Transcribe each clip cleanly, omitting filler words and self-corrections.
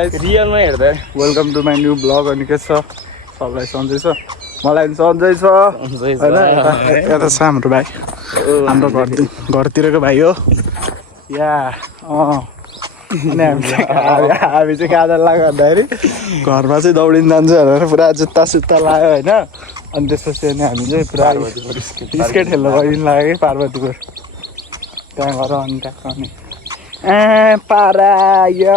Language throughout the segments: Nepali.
रियलमा हेर्दा welcome to my new blog. अनि के छ सबलाई सन्चै छ, मलाई पनि सन्चै छ होइन। यता छ हाम्रो भाइ, हाम्रो घरतिरको भाइ हो या। अनि हामी चाहिँ कहाँ जानु लाग्यो भन्दाखेरि घरमा चाहिँ दौडिनु जान्छ भनेर पुरा जुत्ता सुत्ता लाग्यो होइन। अनि त्यसपछि अनि हामी चाहिँ पुरा स्केट खेल्नु गइदिनु लाग्यो कि पार्वतीपुर। त्यहाँ गएर अनि ट्याक्क अनि पारा यो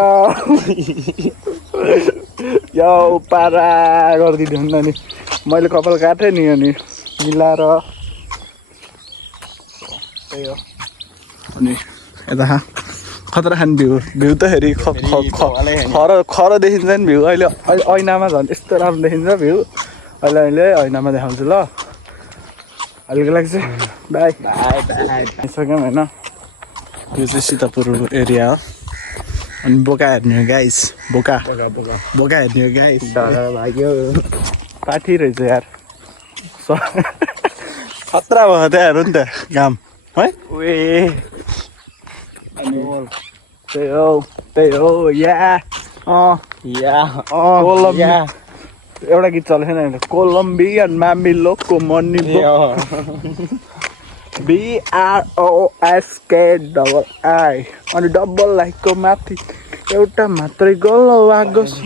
पारा गरिदिनु नि। अनि मैले कपाल काटेँ नि, अनि मिलाएर त्यही हो। अनि यता खतरा खाने भ्यू त फेरि खर देखिन्छ नि भ्यू। अहिले ऐनामा झन् यस्तो राम्रो देखिन्छ भ्यू। अहिले ऐनामा देखाउँछु ल। अहिलेको लागि चाहिँ बाई सक्यौँ होइन। यो चाहिँ सीतापुर एरिया हो। अनि बोका हेर्ने हो गाइस, बोका हेर्ने हो गाइस। पाठी रहेछ यार, खतरा भयो त्यहाँ हेर्नु नि त घाम है। अनि त्यही हो या एउटा गीत चलेको छैन कोलम्बियन मामी लोको मनी BROSKII अनि डबल लाइकको माथि एउटा मात्रै गलो आगो छ।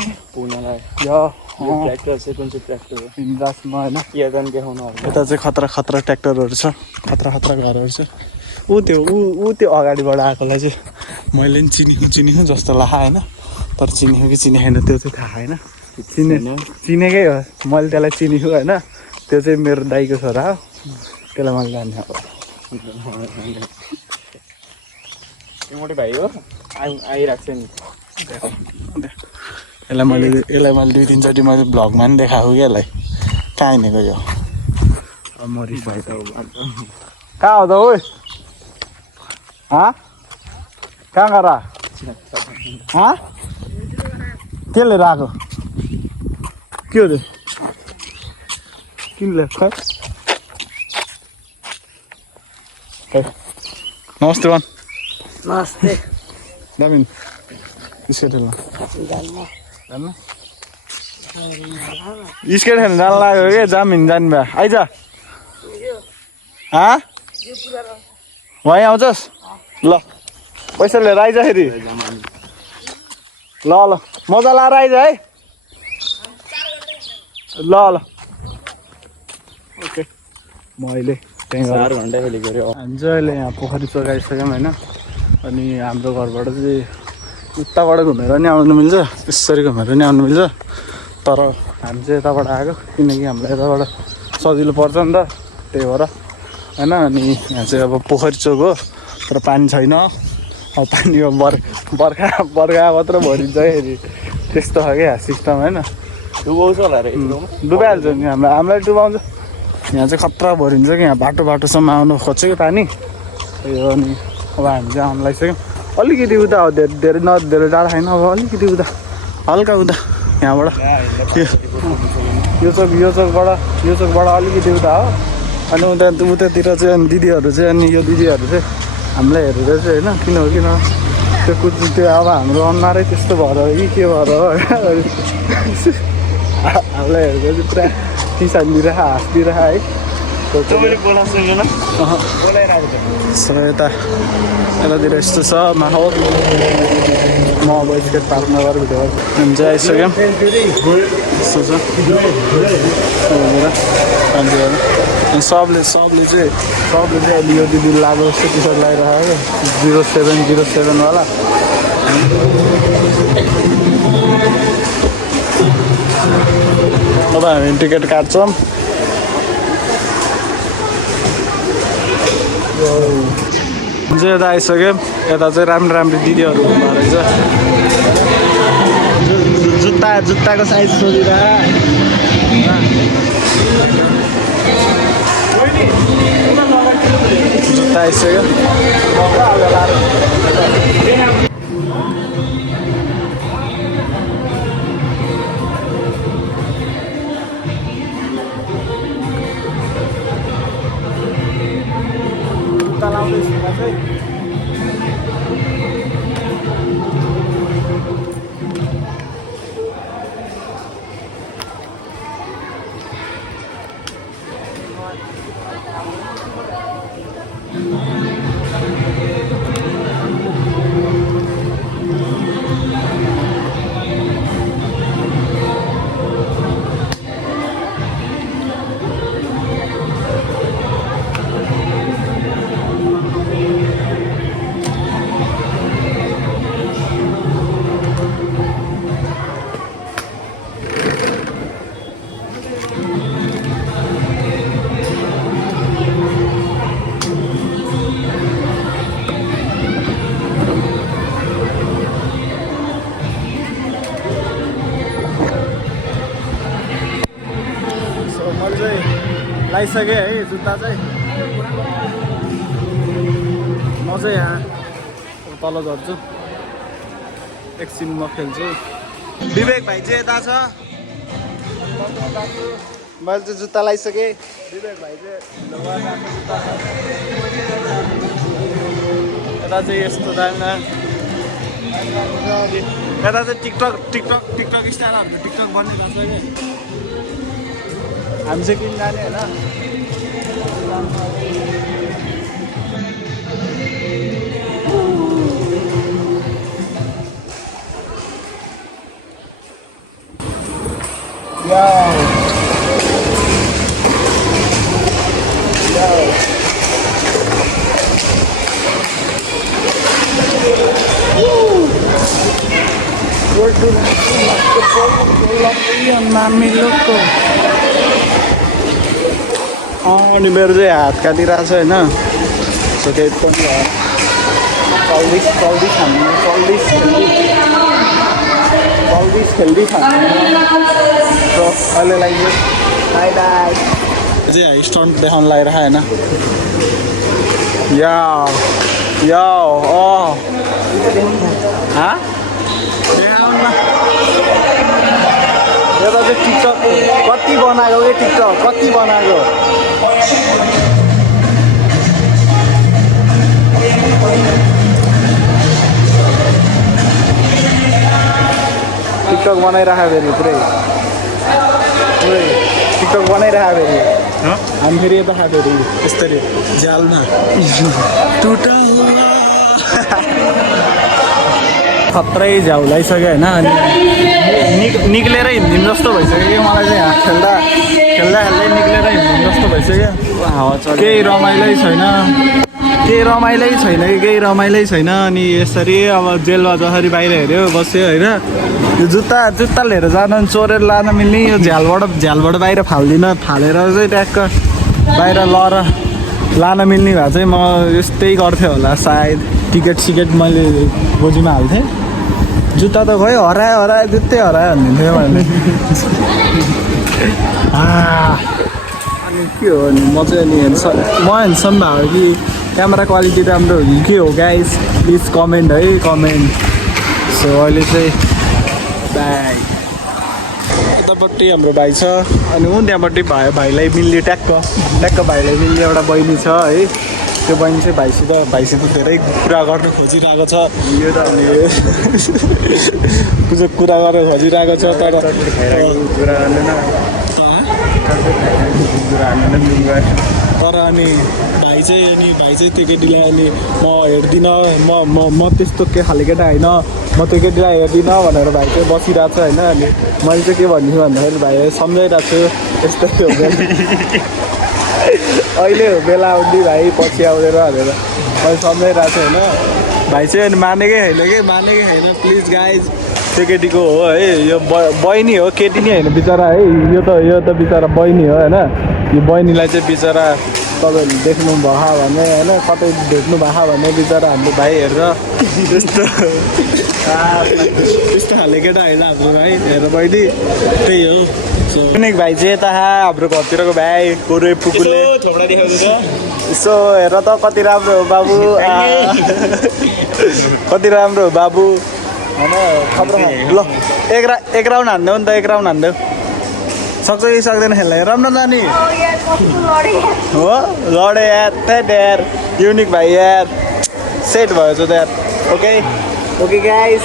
यता चाहिँ खतरा ट्र्याक्टरहरू छ, खतरा घरहरू छ। ऊ त्यो अगाडिबाट आएकोलाई चाहिँ मैले पनि चिनेको जस्तो लाग्यो होइन। तर चिनेको कि चिनेको छैन त्यो चाहिँ थाहा होइन। चिनेकै हो, मैले त्यसलाई चिनेको होइन। त्यो चाहिँ मेरो दाइको छोरा हो, त्यसलाई मैले जाने अब। मोटी भाइ हो, आइरहेको छ नि। यसलाई मैले 2-3चोटि मैले भ्लगमा पनि देखाएको कि यसलाई। कहाँ हिँडेको यो मरिस भाइ त कहाँ हो त ओ कहाँ गर के लिएर आएको के हो त्यो किन ल्याएको नमस्ते वान। नमस्ते दामिन स्केट खेल्न स्केट खेल्न जानु लाग्यो कि जामिन जानु भए आइज। वहीँ आउँछस् ल, पैसा लिएर आइज फेरि। ल मजा लाएर आइज है। ल ओके। म अहिले त्यहीँ 4 घन्टा खेलेको अरे। हामी चाहिँ अहिले यहाँ पोखरी चोक आइसक्यौँ होइन। अनि हाम्रो घरबाट चाहिँ उताबाट घुमेर नि आउनु मिल्छ, यसरी घुमेर नि आउनु मिल्छ। तर हामी चाहिँ यताबाट आएको किनकि हामीलाई यताबाट सजिलो पर्छ नि त, त्यही भएर होइन। अनि यहाँ चाहिँ अब पोखरी चोक हो, तर पानी छैन। अब पानी हो बर्खा मात्र भरिन्छ फेरि, त्यस्तो छ क्या सिस्टम होइन। डुबाउँछ होला रे, डुबाइहाल्छ नि हामीलाई डुबाउँछ। यहाँ चाहिँ खतरा भरिन्छ कि यहाँ बाटोसम्म आउनु खोज्छ कि पानी, त्यही हो। अनि अब हामी चाहिँ आउनु लागिसक्यौँ। अलिकति उता हो, धेरै धेरै टाढा छैन। अब अलिकति उता हल्का उता यहाँबाट यो चोकबाट अलिकति उता हो। अनि उतातिर चाहिँ अनि दिदीहरू चाहिँ, अनि यो दिदीहरू चाहिँ हामीलाई हेरेर चाहिँ होइन किन त्यो अब हाम्रो अनुहारै त्यस्तो भएर कि के भएर हामीलाई हेरेर चाहिँ पुरा टिसानिदिएर हाँसिदिएर है। यतातिर यस्तो छ माहौल। म अब स्केट पार्क नगर भिडियो हामी चाहिँ आइसक्यौँ। यस्तो छ अनि सबले चाहिँ अहिले यो दिदी लगाएको जस्तो टी सर्ट लगाइरहेको क्या 0707 वाला। अब हामी टिकट काट्छौँ। चाहिँ यता आइसक्यौँ। यता चाहिँ राम्रो दिदीहरू हुँदो रहेछ। जुत्ताको साइज सोधिरहेको जुत्ता आइसक्यो। जुत्ता लाउँदैछु चाहिँ लाइसकेँ है जुत्ता चाहिँ म चाहिँ यहाँ तल झर्छु एकछिन म खेल्छु विवेक भाइ चाहिँ यता छ मैले चाहिँ जुत्ता लगाइसकेँ विवेक भाइ चाहिँ यता चाहिँ यस्तो दामी यता चाहिँ टिकटक स्टारहरू टिकटक बनिरहेको छ कि हामी चाहिँ किन जाने होइन मामी लोगको अनि मेरो चाहिँ हात काटिरहेको छ होइन सो केही पनि चल्दिस खेल्दै खानु सो अहिलेलाई बाई बाई चाहिँ स्टन्ट देखाउनु लागिरहेको होइन या यता चाहिँ टिकटक कति बनाएको कि टिकटक कति बनाएको टिकटक बनाइराख फेरि पुरै टिकटक बनाइराख फेरि हामी फेरि यता खा फेरि यस्तरी झ्यालमा टुटा खत्रै झ्याउ लगाइसक्यो होइन अनि निक्लेर हिँड्दिउँ जस्तो भइसक्यो कि मलाई चाहिँ खेल्दा निक्लेर हिँड्दिउँ जस्तो भइसक्यो केही रमाइलै छैन अनि यसरी अब जेलमा जसरी बाहिर हेऱ्यो बस्यो होइन यो जुत्ता लिएर जान चोरेर लान मिल्ने यो झ्यालबाट बाहिर फालेर चाहिँ ट्याक्क बाहिर लान मिल्ने भए चाहिँ म यस्तै गर्थेँ होला सायद टिकट मैले गोजीमा हाल्थेँ जुत्ता त खै हरायो जुत्तै हरायो भनिदिन्थ्यो मैले अनि के हो नि म चाहिँ अनि हेन्सम भयो कि क्यामेरा क्वालिटी राम्रो हो कि के हो गाइस प्लिज कमेन्ट सो अहिले चाहिँ बाई यतापट्टि हाम्रो भाइ छ अनि त्यहाँपट्टि भाइलाई मिल्ने ट्याक्क भाइलाई मिल्ने एउटा बहिनी छ है त्यो बहिनी चाहिँ भाइसित धेरै कुरा गर्न खोजिरहेको छ यो त कुरा गर्न खोजिरहेको छ तर अनि भाइ चाहिँ त्यो केटीलाई अनि म हेर्दिनँ म त्यस्तो के खाले केटा होइन म त्यो केटीलाई हेर्दिनँ भनेर भाइ चाहिँ बसिरहेको छ होइन अनि मैले चाहिँ के भन्छु भन्दाखेरि भाइ सम्झाइरहेको छु यस्तै हो अहिले हो बेला आउने भाइ पछि आउँदैन भनेर मैले सम्झाइरहेको छु होइन भाइ चाहिँ अनि मानेकै छैन प्लिज गाइज त्यो केटीको हो है यो बहिनी हो केटी नै होइन बिचरा है यो त बिचरा बहिनी हो होइन यो बहिनीलाई चाहिँ बिचरा तपाईँहरूले देख्नु भयो भने होइन कतै भेट्नु भएको भने बिचरा हाम्रो भाइ हेरेर त्यस्तो खाले केटा होइन हाम्रो भाइ हेरेर बहिनी त्यही हो सुनेक भाइ चाहिँ यता हाम्रो घरतिरको भाइ कोरे फुकुले यसो हेर त कति राम्रो हो बाबु कति राम्रो हो बाबु होइन खबर ल एक राउन्ड हान्देऊ नि त एक राउन्ड हान्देऊ सक्छ कि सक्दैन खेल्न राम्रो जाने हो लडे यार यार युनिक भाइ यार सेट भएछ त यार ओके गाइस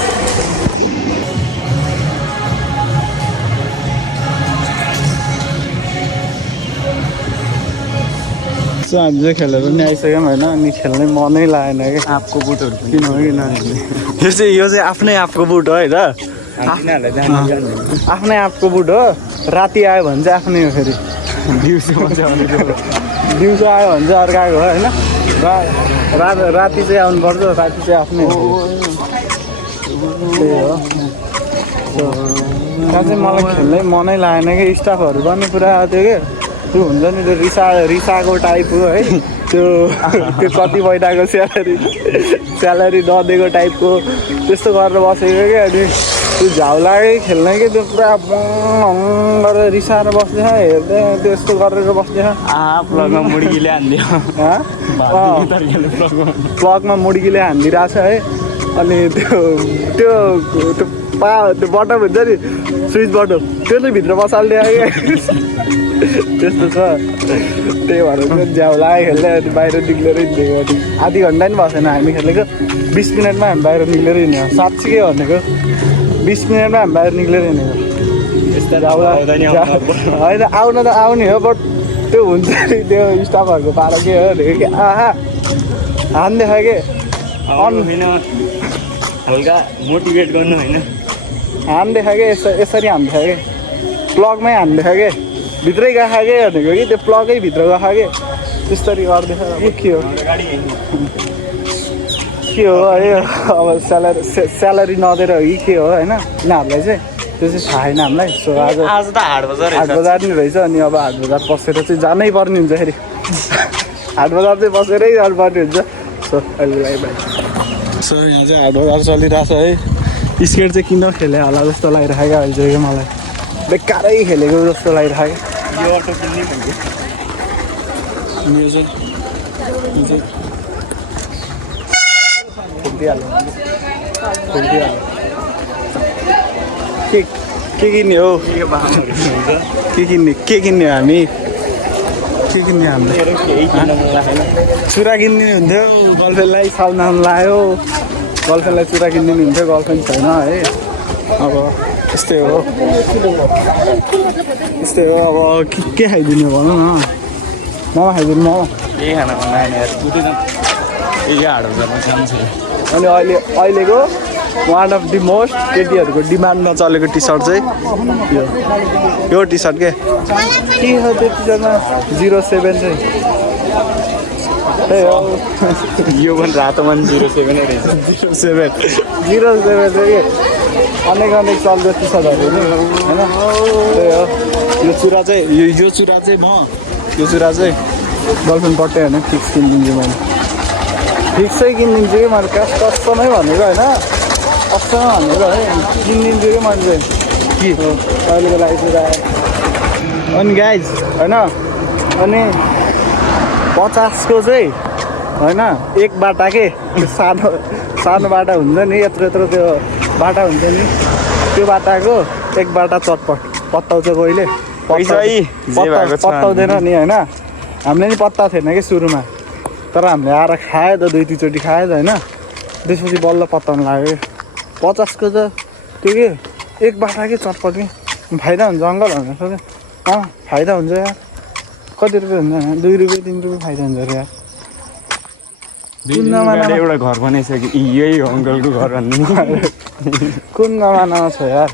हामी चाहिँ खेलेर पनि आइसक्यौँ होइन अनि खेल्ने मनै लागेन कि आफको बुटहरू किन हो कि यो चाहिँ आफ्नै आफको बुट हो होइन आफ्नै आफको बुट हो राति आयो भने चाहिँ आफ्नै हो फेरि दिउँसो आयो भने चाहिँ अर्काको हो होइन राति चाहिँ आउनुपर्छ राति चाहिँ आफ्नै हो त्यही हो त्यहाँ चाहिँ मलाई खेल्नै मनै लागेन कि स्टाफहरू पनि पुरा थियो कि त्यो हुन्छ नि त्यो रिसाको टाइप हो है त्यो कति महिनाको स्यालेरी नदिएको टाइपको त्यस्तो गरेर बसेको क्या अनि त्यो झाउलाकै खेल्ने कि त्यो पुरा गरेर रिसाएर बस्दैछ हेर्दै त्यस्तो गरेर बस्दैछ प्लगमा मुड्कीले हान्दियो प्लगमा मुड्कीले हानिदिइरहेछ है अनि त्यो त्यो त्यो त्यो बटम हुन्छ नि स्विच बटम त्यो चाहिँ भित्र बसाल्दियो क्या त्यस्तो छ त्यही भएर झ्याउलाgai खेल्दै अनि बाहिर निक्लेरै हिँडेको अनि आधी घन्टा नि बसेन हामी खेलेको 20 मिनटमा हामी बाहिर निक्लेर हिँडेको साँच्चीकै भनेको 20 मिनटमा हामी बाहिर निक्लेर हिँडेको होइन आउन त आउने हो बट त्यो हुन्छ नि त्यो स्टाफहरूको पारा के हो भनेको कि आहा हान्दै के हल्का मोटिभेट गर्नु होइन हान्दै कि यसरी हान्दै कि प्लगमै हान्दै कि भित्रै गएको के भनेको कि त्यो प्लगै भित्र गएको के त्यसरी गर्दैछ अब के हो है अब स्यालेरी नदिएर हो कि के हो होइन यिनीहरूलाई चाहिँ त्यो चाहिँ थाहा छैन हामीलाई सो आज त हाट बजार नि रहेछ अनि अब हाट बजार पसेर चाहिँ जानै पर्ने हुन्छ फेरि हाट बजार चाहिँ बसेरै जानुपर्ने हुन्छ सो अहिलेलाई बाई सो यहाँ चाहिँ हाट बजार चलिरहेछ है स्केट चाहिँ किन खेलेँ होला जस्तो लागिरहेको क्या अहिले चाहिँ मलाई बेकारै खेलेको जस्तो लागिरहेको यो अटो किन्ने भनेको यो चाहिँ के किन्ने हो के किन्ने हो हामी के किन्ने हामीले चुरा किन्ने हुन्थ्यो गर्लफ्रेन्डलाई साउनाम लायो गर्लफ्रेन्डलाई चुरा किनिदिनु हुन्थ्यो गर्लफ्रेन्ड छैन है अब त्यस्तै हो अब के खाइदिनु भनौँ न मोमो खाइदिनु मोमो यही खाना अनि अहिलेको वान अफ दि मोस्ट केटीहरूको डिमान्डमा चलेको टी सर्ट चाहिँ यो टी सर्ट के छ त्यो टी सर्टमा 07 चाहिँ त्यही हो यो पनि रातोमा 07 नै रहेछ 07 चाहिँ के अनेक चल्दो टी सर्टहरू नि होइन त्यही हो यो चुरा चाहिँ यो चुरा चाहिँ गर्लफ्रेन्ड पट्टै होइन फिक्स किनिदिन्छु मैले फिक्सै किनिदिन्छु कि मैले कस्टमै भनेको होइन कस्टमै भनेको है किनिदिन्छु कि मैले चाहिँ के हो अहिलेको लागि चुरा अनि गाइज होइन अनि 50को चाहिँ होइन एक बाटा के सानो बाटा हुन्छ नि यत्रो त्यो बाटा हुन्छ नि त्यो बाटाको एक बाटा चटपट पत्ताउँछ कोहीले पत्ताउँदैन नि होइन हामीले नि पत्ता थिएन कि सुरुमा तर हामीले आएर खायो त 2-3 चोटि खायो त होइन त्यसपछि बल्ल पत्ताउनु लाग्यो 50को त त्यो के एक बाटा के चटपट कि फाइदा हुन्छ अङ्कल भनेर सोध्यो फाइदा हुन्छ यार कति रुपियाँ हुन्छ 2 रुपियाँ 3 रुपियाँ फाइदा हुन्छ अरे यार एउटा घर बनाइसक्यो यही हो अङ्कलको घर भन्ने कुन जमानामा छ यार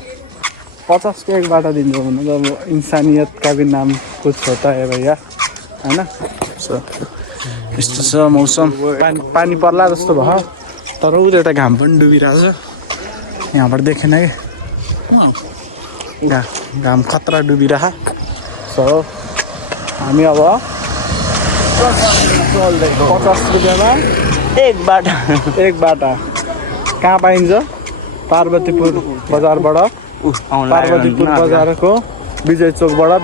50को एक बाटा दिन्छ भने त अब इन्सानियत का भी नाम कुछ होता है भैया होइन यस्तो छ मौसम पानी पर्ला जस्तो भयो तर ऊ एउटा घाम पनि डुबिरहेछ यहाँबाट देखेन कि घाम खतरा डुबिरह सो हामी अब 50 रुपियाँमा एक बाटा कहाँ पाइन्छ पार्वतीपुर बजारबाट पार्वतीपुर बजारको विजय चोकबाट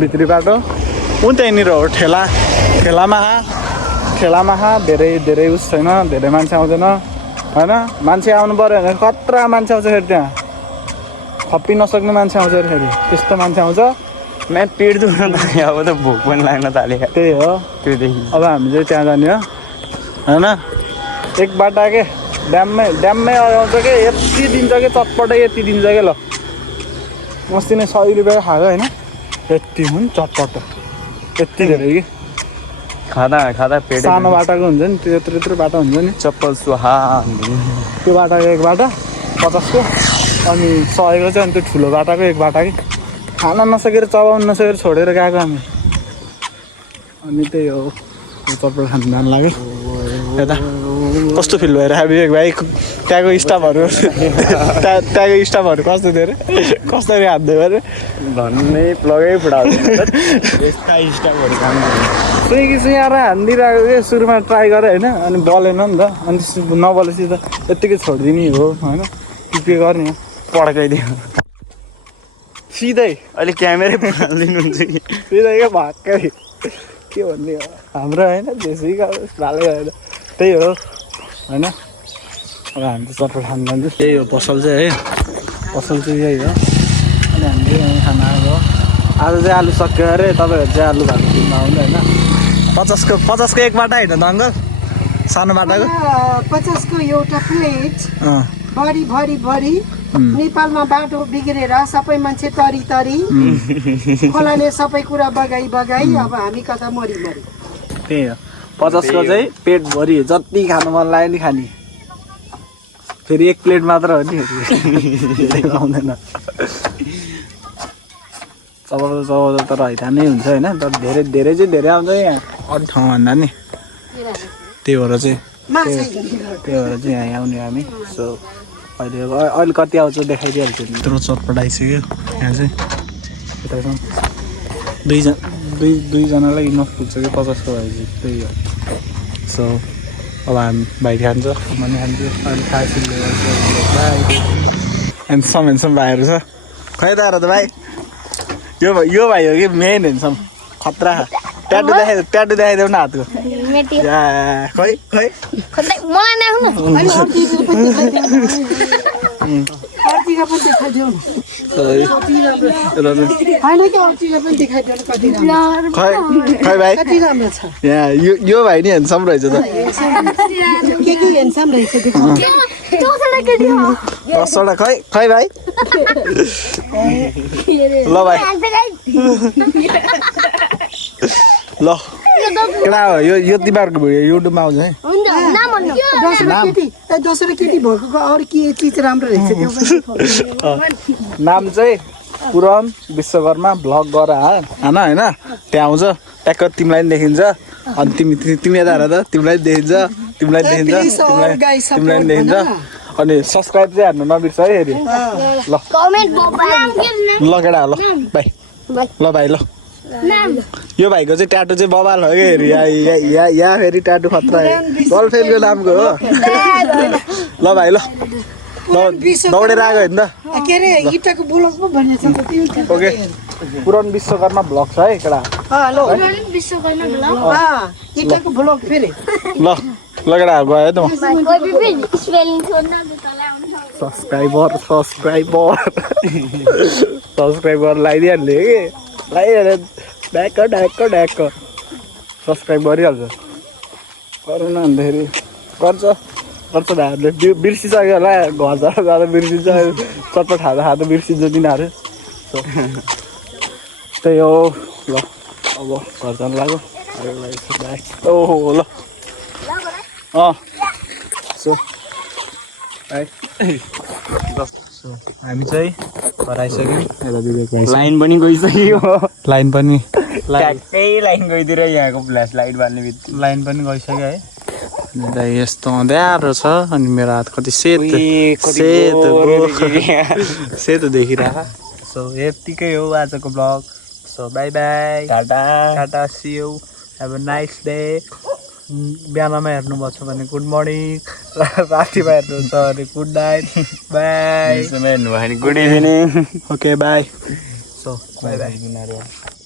भित्री बाटो उतैनिर हो ठेलामा धेरै उस छैन धेरै मान्छे आउँदैन होइन मान्छे आउनु पऱ्यो भने खतरा मान्छे आउँछ फेरि त्यहाँ खप्पी नसक्ने मान्छे आउँछ फेरि त्यस्तो मान्छे आउँछ पेट दुख्न थाल्यो अब त भोक पनि लाग्न थाल्यो त्यही हो त्योदेखि अब हामी चाहिँ त्यहाँ जाने हो होइन एक बाटा के ड्याममै आउँछ कि यति दिन्छ कि चटपटै यति दिन्छ कि ल अस्ति नै 100 रुपियाँ खाएको होइन यति हुन् चटपट यति धेरै कि खाँदा पेट सानो बाटाको हुन्छ नि त्यो यत्रो बाटा हुन्छ नि चप्पल सुहा त्यो बाटाको एक बाटा 50को अनि 100को चाहिँ अनि त्यो ठुलो बाटाको एक बाटा कि खान नसकेर चबाउनु नसकेर छोडेर गएको हामी अनि त्यही हो चटपट खानु जानु लाग्यो यता कस्तो फिल भइरहेको विवेक भाइ त्यहाँको स्टाफहरू कस्तो थियो अरे कसरी हान्दै अरे भन्ने प्लगै फुटाउँछ स्टाफहरू काम सुई आएर हानिदिइरहेको कि सुरुमा ट्राई गरेँ होइन अनि बलेन नि त अनि नबलेपछि त यत्तिकै छोडिदिने हो होइन के गर्ने पड्काइदियो सिधै अहिले क्यामेरै लिनुहुन्छ कि सिधै क्या भक्कै के भन्ने हो हाम्रो होइन देशीका भालै होइन त्यही हो होइन अब हामी त चटपट खानु जान्छौँ त्यही हो पसल चाहिँ है पसल चाहिँ यही हो अनि हामीले यहीँ खाना आएको आज चाहिँ आलु सक्यो अरे तपाईँहरू चाहिँ आलु भएको किन्नु आउनु होइन 50को एक बाटा होइन त अङ्कल सानो बाटाको 50 को एउटा प्लेट भरि भरि भरि नेपालमा बाटो बिग्रेर सबै मान्छे तरी तरी खोलाले सबै कुरा बगाई बगाई अब हामी कता मरि मरि त्यही हो 50को चाहिँ पेटभरि जति खानु मन लाग्यो नि खाने फेरि एक प्लेट मात्र हो नि आउँदैन चबाउँदा चबाउँदा तर हैरानै हुन्छ होइन तर धेरै धेरै चाहिँ धेरै आउँछ यहाँ अरू ठाउँभन्दा नि त्यही भएर चाहिँ यहाँ आउने हामी सो अहिले कति आउँछ देखाइदिइहाल्छु यत्रो चटपट आइसक्यो यहाँ चाहिँ यतासम्म दुईजनालाई इनफ पुग्छ कि 50को भएपछि त्यही हो सो अब हामी भाइ खान्छ म नि खान्छु अहिले खाएपछि हेन्सम भाइहरू छ खै त त भाइ यो भाइ हो कि मेन हेन्सम खतरा ट्याटु देखाइदेऊ न हातको खै खै खै भाइ यहाँ यो भाइ नि हेन्सम रहेछ त दसवटा खै भाइ ल भाइ ल केटा हो यो तिमीहरूको भिडियो युट्युबमा आउँछ है दोस्रो केटी भएको अरू के चिज राम्रो रहेछ नाम चाहिँ पुरन विश्वकर्मा भ्लग गर होइन होइन त्यहाँ आउँछ ट्याक्क तिमीलाई पनि देखिन्छ अनि तिमी यता हेर त तिमीलाई पनि देखिन्छ तिमीलाई पनि देखिन्छ अनि सब्सक्राइब चाहिँ हान्नु नबिर्स है हेरि ल केटा ल भाइ ल भाइ ल यो भाइको चाहिँ ट्याटु चाहिँ बबाल हो कि हेरि यहाँ फेरि ट्याटु खतरा गर्लफ्रेन्डको नामको हो ल भाइ ल दौडेर आएको होइन त ओके पुरन विश्वकर्मा भ्लग छ है केटा ल केटा गयो है त सब्सक्राइबर लगाइदिइहाल्ने कि लगाइहाल्यो ढ्याक्क सब्सक्राइब गरिहाल्छ गरौँ न अन्तखेरि गर्छ भाइहरूले बिर्सिसक्यो होला घर जाँदा बिर्सिन्छ चटपट खाँदा बिर्सिन्छ तिनीहरू त्यही हो ल अब घर जानु लाग्यो ओहो ल सो हामी चाहिँ घर आइसक्यौँ लाइन पनि गइसक्यो लाइन पनि ट्याक्कै लाइन गइदिएर यहाँको फ्ल्यास लाइट बाल्ने बित्तिकै लाइन पनि गइसक्यो है यस्तो अँध्यारो छ अनि मेरो हात कति सेतो देखिरहेको सो यतिकै हो आजको blog so bye bye tata see you have a nice day बिहानमा हेर्नुभएको छ भने गुड मर्निङ रातिमा हेर्नुहुन्छ भने good night bye good evening okay bye so bye by